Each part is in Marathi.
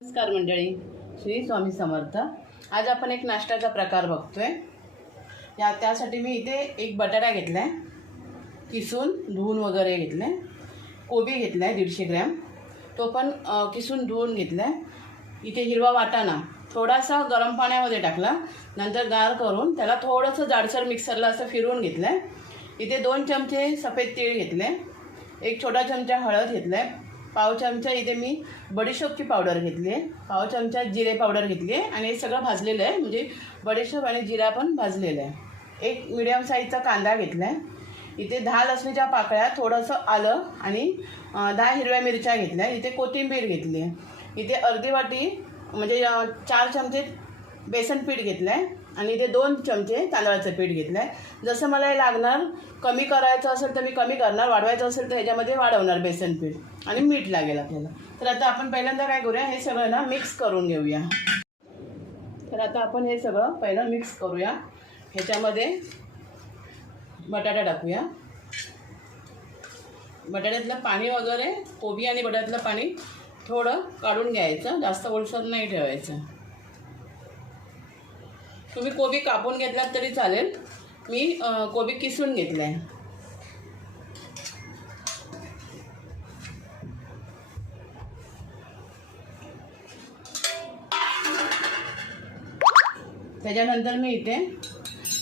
नमस्कार मंडळी. श्री स्वामी समर्थ. आज आपण एक नाश्त्याचा प्रकार बघतोय. या त्यासाठी मी इथे एक बटाटा घेतला आहे किसून धुवून वगैरे घेतलं आहे कोबी घेतला आहे दीडशे ग्रॅम. तो पण किसून धुवून घेतला आहे इथे हिरवा वाटाणा. थोडासा गरम पाण्यामध्ये टाकला. नंतर गार करून त्याला थोडंसं जाडसर मिक्सरला असं फिरवून घेतलं आहे इथे दोन चमचे सफेद तीळ घेतले एक छोटा चमचा हळद घेतला आहे पाव चमचा इथे मी बडीशोपची पावडर घेतली आहे. पाव चमचा जिरे पावडर घेतली आहे आणि हे सगळं भाजलेलं आहे. म्हणजे बडीशोप आणि जिरा पण भाजलेलं आहे. एक मिडियम साईजचा कांदा घेतला आहे इथे दहा लसणीच्या पाकळ्या थोडंसं आलं आणि दहा हिरव्या मिरच्या घेतल्या. इथे कोथिंबीर घेतली आहे. इथे अर्धी वाटी म्हणजे चार चमचे बेसन पीठ घेतलं आहे आणि इथे दोन चमचे तांदळाचं पीठ घेतलं आहे जसं मला हे लागणार कमी करायचं असेल तर मी कमी करणार वाढवायचं असेल तर ह्याच्यामध्ये वाढवणार बेसन पीठ आणि मीठ लागेल आपल्याला. तर आता आपण पहिल्यांदा काय करूया हे सगळं ना मिक्स करून घेऊया. तर आता आपण हे सगळं पहिलं मिक्स करूया. ह्याच्यामध्ये बटाटा टाकूया. बटाट्यातलं पाणी वगैरे कोबी आणि बटाट्यातलं पाणी थोडं काढून घ्यायचं जास्त ओलसर नाही ठेवायचं. तुम्ही कोबी कापून घेतलात तरी चालेल. मी कोबी किसून घेतला आहे त्याच्यानंतर मी इथे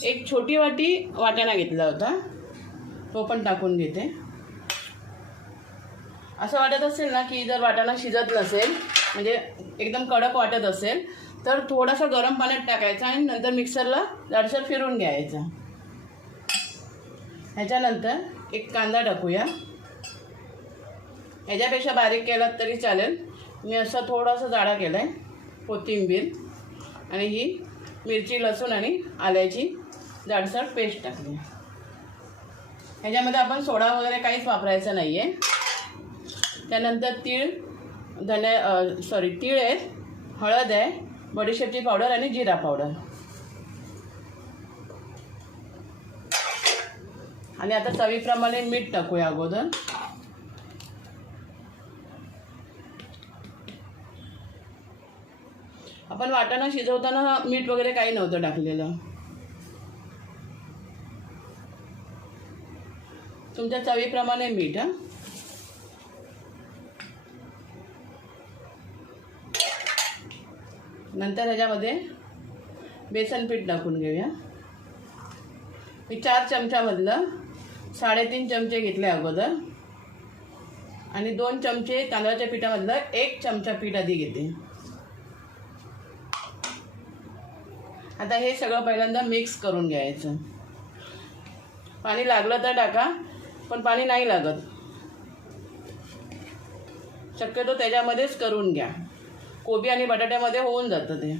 एक छोटी वाटी वाटाणा घेतला होता. तो पण टाकून घेते. असं वाटत असेल ना की जर वाटाणा शिजत नसेल म्हणजे एकदम कडक वाटत असेल तर थोडासा गरम पाण्यात टाकायचा आणि नंतर मिक्सरला जाडसर फिरून घ्यायचा. ह्याच्यानंतर एक कांदा टाकूया. ह्याच्यापेक्षा बारीक केलात तरी चालेल. मी असं थोडासा जाडा केला आहे कोथिंबीर आणि ही मिरची लसूण आणि आल्याची जाडसर पेस्ट टाकली. ह्याच्यामध्ये आपण सोडा वगैरे काहीच वापरायचं नाही आहे त्यानंतर तीळ धने सॉरी तीळ आहे हळद आहे बडीशेपची पावडर आणि जिरा पावडर आणि आता चवीप्रमाणे मीठ टाकूया अगोदर. आपण वाटाणा शिजवताना मीठ वगैरे काही नव्हतं टाकलेलं. तुमच्या चवीप्रमाणे मीठ हां. नंतर ह्याच्यामध्ये बेसन पीठ टाकून घेऊया. मी चार चमच्यामधलं साडेतीन चमचे घेतले अगोदर. आणि दोन चमचे तांदळाच्या पिठामधलं एक चमचा पीठ आधी घेते. आता हे सगळं पहिल्यांदा मिक्स करून घ्यायचं. पाणी लागलं तर टाका पण पाणी नाही लागत. शक्यतो त्याच्यामध्येच करून घ्या. कोबी आणि बटाट्यामध्ये होऊन जातं ते.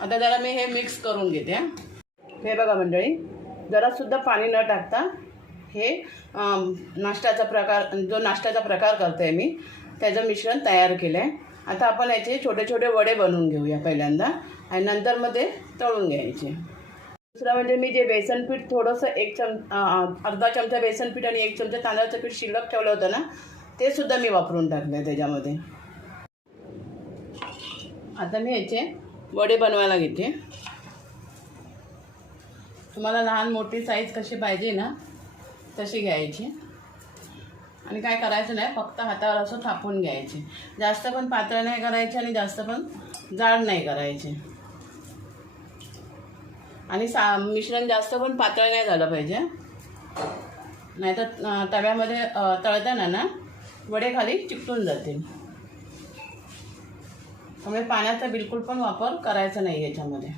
आता जरा मी हे मिक्स करून घेते हे. बघा मंडळी जरासुद्धा पाणी न टाकता हे नाश्त्याचा प्रकार जो नाश्त्याचा प्रकार करते मी त्याचं मिश्रण तयार केलं आहे आता आपण याचे छोटे छोटे वडे बनवून घेऊया पहिल्यांदा आणि नंतर मग ते तळून घ्यायचे. दुसरं म्हणजे मी जे बेसनपीठ थोडंसं एक चम अर्धा चमचा बेसनपीठ आणि एक चमचा तांदळाचं पीठ शिल्लक ठेवलं होतं ना ते सुद्धा मी वापरून टाकलं आहे त्याच्यामध्ये. आता मी याचे वडे बनवायला घेते. तुम्हाला लहान मोठी साईज कशी पाहिजे ना तशी घ्यायची. आणि काय करायचं नाही फक्त हातावर असं थापून घ्यायचे. जास्त पण पातळ नाही करायचे आणि जास्त पण जाड नाही करायचे. आणि सा मिश्रण जास्त पण पातळ नाही झालं पाहिजे. नाहीतर तव्यामध्ये तळताना ना वडे खाली चिकटून जातील. त्यामुळे पाण्याचा बिलकुल पण वापर करायचा नाही याच्यामध्ये.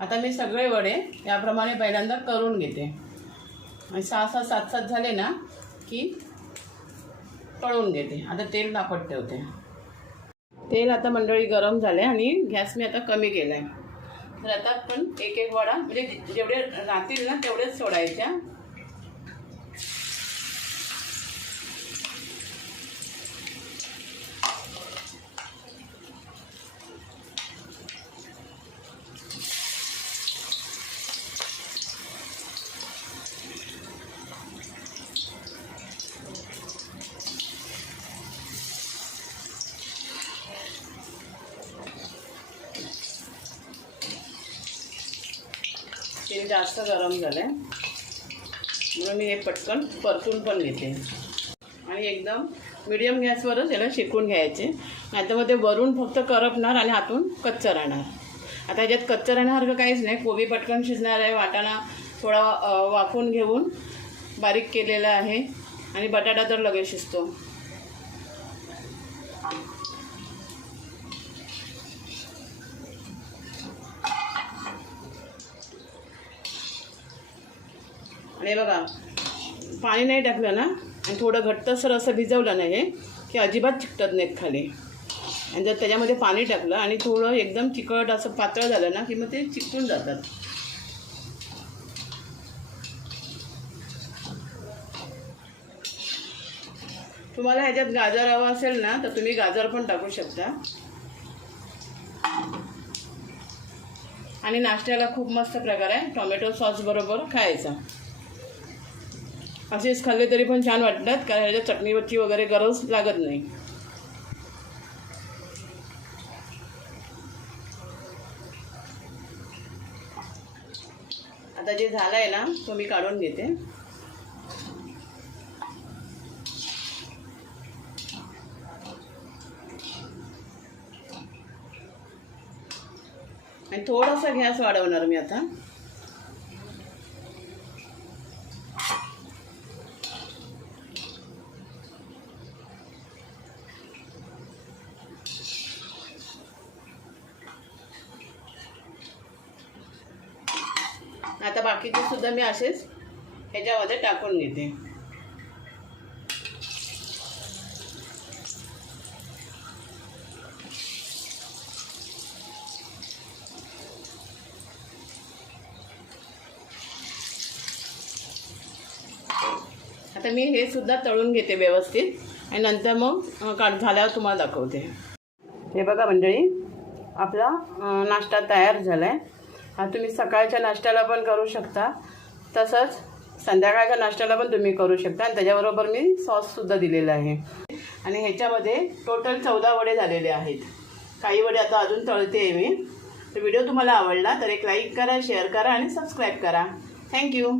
आता मी सगळे वडे याप्रमाणे पहिल्यांदा करून घेते. आणि सहा सहा सात सात झाले ना की तळून घेते. आता तेल तापत ठेवते. तेल आता मंडळी गरम झाले आणि गॅस मी आता कमी केला आहे तर आता आपण एक एक वडा म्हणजे जेवढे राहतील ना तेवढेच सोडायच्या. तेल जास्त गरम झालं आहे म्हणून मी हे पटकन परतून पण घेते. आणि एकदम मिडियम गॅसवरच याला शिकून घ्यायचे. नाही तर मग ते वरून फक्त करपणार आणि हातून कच्चं राहणार. आता ह्याच्यात कच्चं राहण्यासारखं काहीच नाही. कोबी पटकन शिजणार आहे. वाटाणा थोडा वाफून घेऊन बारीक केलेला आहे. आणि बटाटा तर लगेच शिजतो. आणि हे बघा पाणी नाही टाकलं ना आणि थोडं घट्टसर असं भिजवलं नाही हे की अजिबात चिकटत नाहीत खाली. आणि जर त्याच्यामध्ये पाणी टाकलं आणि थोडं एकदम चिकट असं पातळ झालं ना की मग ते चिकटून जातात. तुम्हाला ह्याच्यात गाजर हवं असेल ना तर तुम्ही गाजर पण टाकू शकता. आणि नाश्त्याला खूप मस्त प्रकार आहे टोमॅटो सॉस बरोबर खायचा. असेच खाल्ले तरी पण छान वाटतात कारण ह्याच्यात चटणीवरची वगैरे गरज लागत नाही. आता जे झालं आहे ना तो मी काढून घेते. आणि थोडासा गॅस वाढवणार मी आता. आता बाकीचे सुद्धा मी असेच ह्याच्यामध्ये टाकून घेते. आता मी हे सुद्धा तळून घेते व्यवस्थित. आणि नंतर मग काढ झाल्यावर तुम्हाला दाखवते. हे बघा मंडळी आपला नाश्ता तयार झाला आहे हा तुम्ही सकाळच्या नाश्त्याला पण करू शकता. तसंच संध्याकाळच्या नाश्त्याला पण तुम्ही करू शकता. आणि त्याच्याबरोबर मी सॉससुद्धा दिलेला आहे. आणि ह्याच्यामध्ये टोटल चौदा वडे झालेले आहेत. काही वडे आता अजून तळते आहे मी. तर व्हिडिओ तुम्हाला आवडला तर एक लाईक करा शेअर करा आणि सबस्क्राईब करा. थँक्यू.